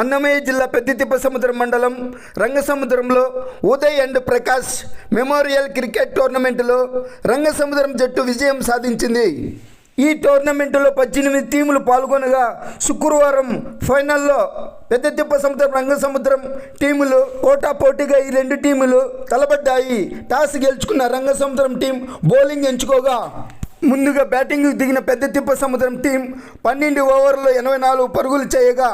అన్నమయ్య జిల్లా పెద్దితిప్ప సముద్రం మండలం రంగసముద్రంలో Uday and Prakash memorial cricket టోర్నమెంటులో Rangasamudram జట్టు విజయం సాధించింది. ఈ టోర్నమెంటులో పద్దెనిమిది టీములు పాల్గొనగా శుక్రవారం ఫైనల్లో పెద్దతిప్ప సముద్రం రంగసముద్రం టీములు పోటా పోటీగా ఈ రెండు టీములు తలబడ్డాయి. టాస్ గెలుచుకున్న రంగసముద్రం టీం బౌలింగ్ ఎంచుకోగా. ముందుగా బ్యాటింగ్ దిగిన పెద్ద తిప్ప సముద్రం టీం పన్నెండు ఓవర్లలో ఎనభై నాలుగు పరుగులు చేయగా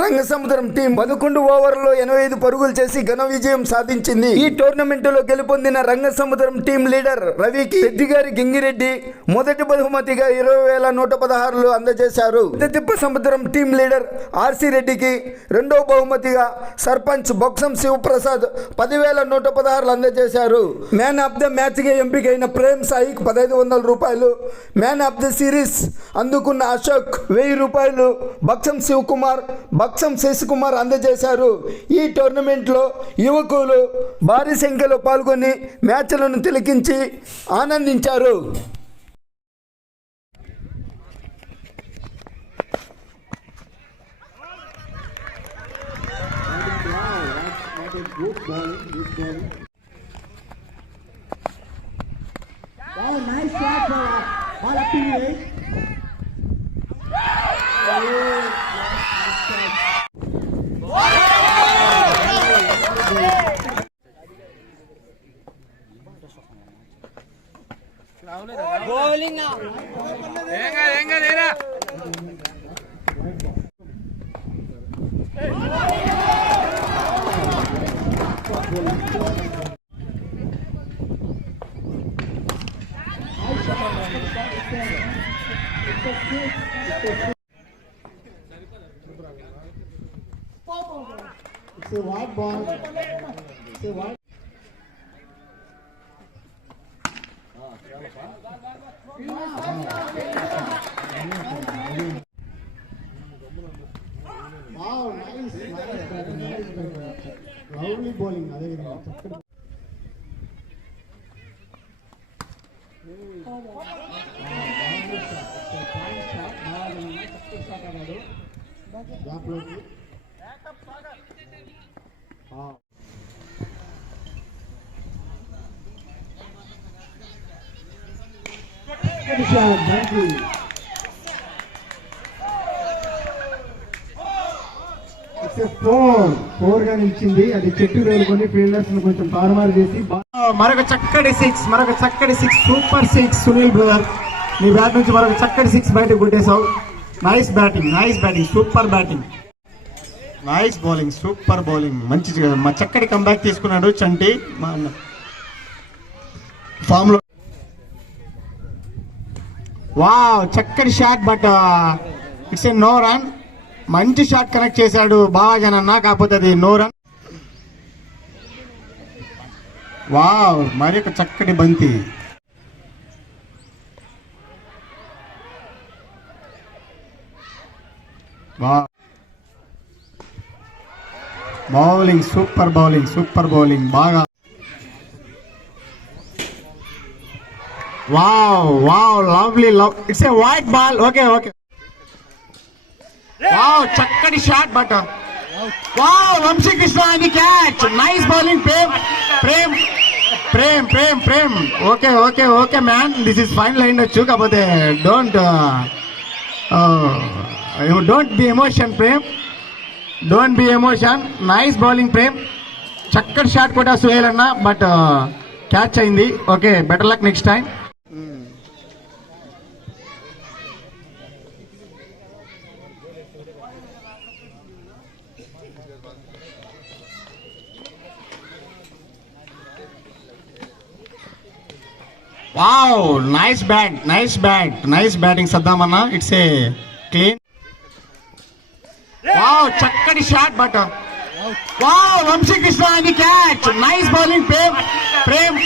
రంగ సముద్రం టీం పదకొండు ఓవర్లలో ఎనభై ఐదు పరుగులు చేసి ఘన విజయం సాధించింది. ఈ టోర్నమెంటులో గెలుపొందిన రంగ సముద్రం టీం లీడర్ రవికి పెద్దిగారి గింగిరెడ్డి మొదటి బహుమతిగా ఇరవై వేల నూట పదహారులు అందజేశారు. పెద్ద తిప్ప సముద్రం టీం లీడర్ ఆర్సి రెడ్డికి రెండో బహుమతిగా సర్పంచ్ బొక్సం శివప్రసాద్ పదివేల నూట పదహారులు అందజేశారు. మ్యాన్ ఆఫ్ ద మ్యాచ్గా ఎంపికైన ప్రేమ్ సాయికి పదహైదు వందల రూపాయలు మ్యాన్ ఆఫ్ ద సిరీస్ అందుకున్న అశోక్ వెయ్యి రూపాయలు బక్సం శివకుమార్ బక్సం శశికుమార్ అందజేశారు. ఈ టోర్నమెంట్లో యువకులు భారీ సంఖ్యలో పాల్గొని మ్యాచ్లను తిలకించి ఆనందించారు. Oh, nice shot பாலப்பிரியை Lovely bowling, అదే విధంగా చక్కటి గ్యాప్లోకి థ్యాంక్ యూ ఫోర్ ఫోర్గా నిలిచింది అది చెట్టు వేలుకొని ఫీల్డర్స్ కొంచెం తారుమారు చేసి మరొక చక్కటి సిక్స్ మరొక చక్కటి six super six Sunil brother నీ బ్యాట్ నుంచి మరొక చక్కటి సిక్స్ బయటకు కొట్టేశావు. Nice batting nice batting super batting nice bowling super bowling మంచి మా చక్కటి కంబ్యాక్ తీసుకున్నాడు చంటి మా ఫామ్లో వావ్ చక్కటి shot but it's a no run. మంచి షాట్ కనెక్ట్ చేశాడు బావాజనన్న కాకపోతే అది నో రన్. వావ్ మరి ఒక చక్కటి బంతి. Wow. Bowling super bowling super bowling బాగా. Wow wow lovely love it's a wide ball okay okay wow చక్కటి షాట్ బట్ వావ్ వంశీకృష్ణ అని catch nice bowling Prem Prem Prem Prem Prem okay okay okay man this is final వచ్చు కాకపోతే don't don't be emotion Prem don't be emotion nice bowling Prem చక్కటి shot కూడా సుహేల్ అన్న but catch అయింది okay better luck next time wow nice bat nice bat nice batting సద్దామన్న it's a clean wow చక్కటి shot but wow Vamshikrishna అని catch nice bowling Prem Prem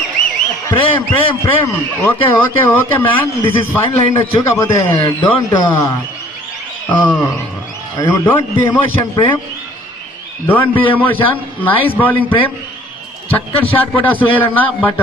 Prem Prem Prem okay okay okay man this is final వచ్చు కాకపోతే don't don't be emotion Prem don't be emotion nice bowling Prem చక్కటి shot కూడా సుహేల్ అన్న but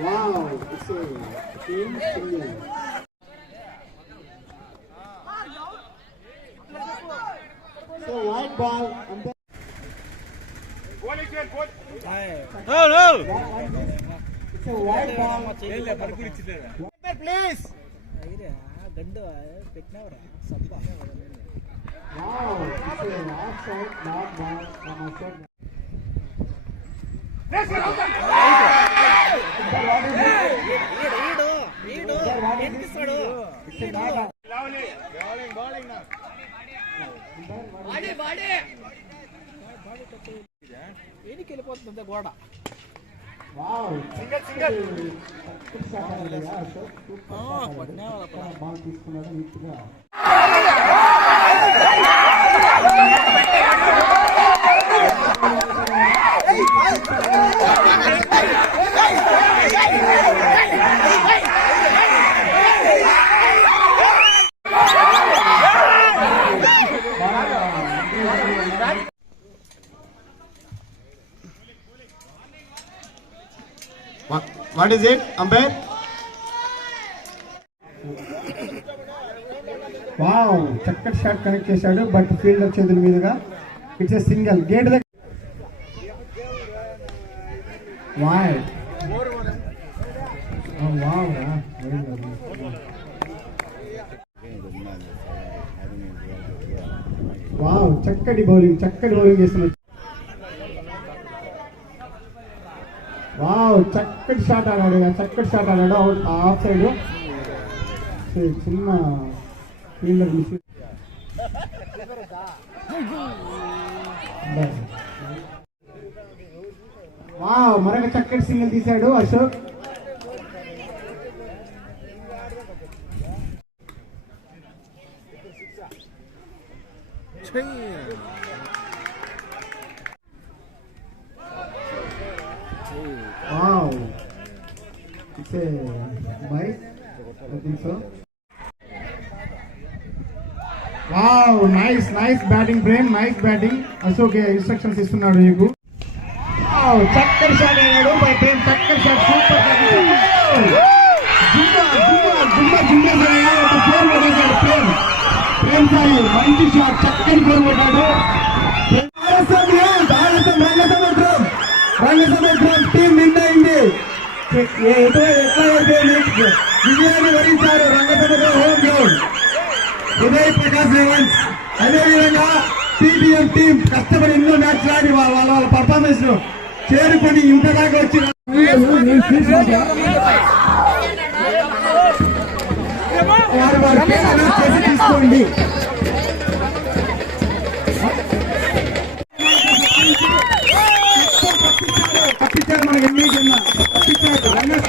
Wow, it's a team singing. So white ball and then it's a white ball. Please. గండు పెట్టినవరా సబ్బ ఏనికి వెళ్ళిపోతుంది గోడ Wow. Single, single. What is it, umpire? Wow చక్కటి shot connect చేశాడు but fielder చేతుల మీదుగా. ఇట్స్ ఎ సింగిల్ గేట్ దగ్గర వాయ్ wow wow చక్కటి బౌలింగ్ చక్కటి బౌలింగ్ చేస్తున్నాడు వావ్ చక్కటి షాట్ ఆడాడు చక్కటి షాట్ ఆడాడు. Out off side. చిన్న వావ్ మరొక చక్కటి సింగిల్ తీశాడు Ashok Wow. It's a bike. I think so. Wow, nice, nice batting brain, nice batting. Ashok instructions ఇస్తున్నాడు నీకు. చక్కటి షాట్ అయ్యాడు. బై ప్రేమ్ చక్కటి షాట్ సూపర్ ప్రేమ్ ప్రేమ్ మంచి షాట్ చక్కటి ఫోర్ కొట్టాడు. టీం విన్ అయింది. ఎట్లా అయితే విజయాన్ని వరించారు రంగసముద్రం హోమ్ గ్రౌండ్ ఉదయ్ ప్రకాశ్ రేవంత్. అదేవిధంగా టీడీఎం టీం కష్టపడి ఎన్నో మ్యాచ్ ఆడి వాళ్ళ వాళ్ళ పర్ఫార్మెన్స్ను చేరుకొని ఇంతదాకా వచ్చి వారి వారి పేరు చేసి తీసుకోండి తప్పించారు మనకి ఎన్ని కన్నా తప్పించారు Ramesh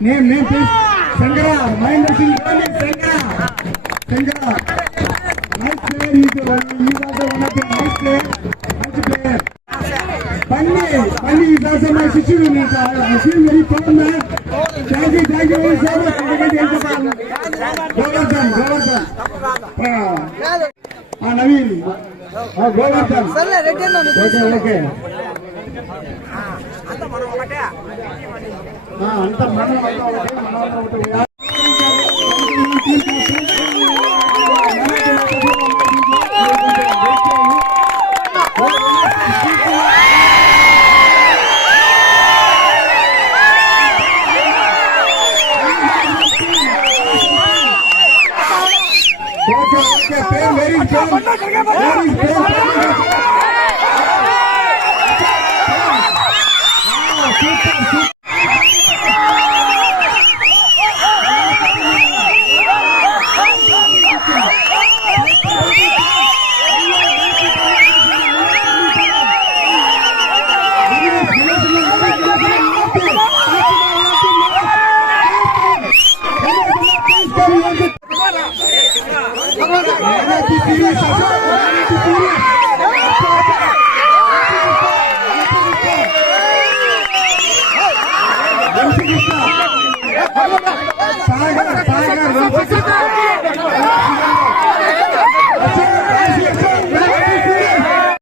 name name please Shankara Mahendra Singh Dhoni Shankara Shankara nice player he is one he is also one of the nice player nice player Panni Panni is also my sister in it I feel very proud man thank you thank you very much thank you thank you Govardhan Govardhan Naveen Govardhan okay okay అంతా మనం ఒకటే, మనం ఒకటే.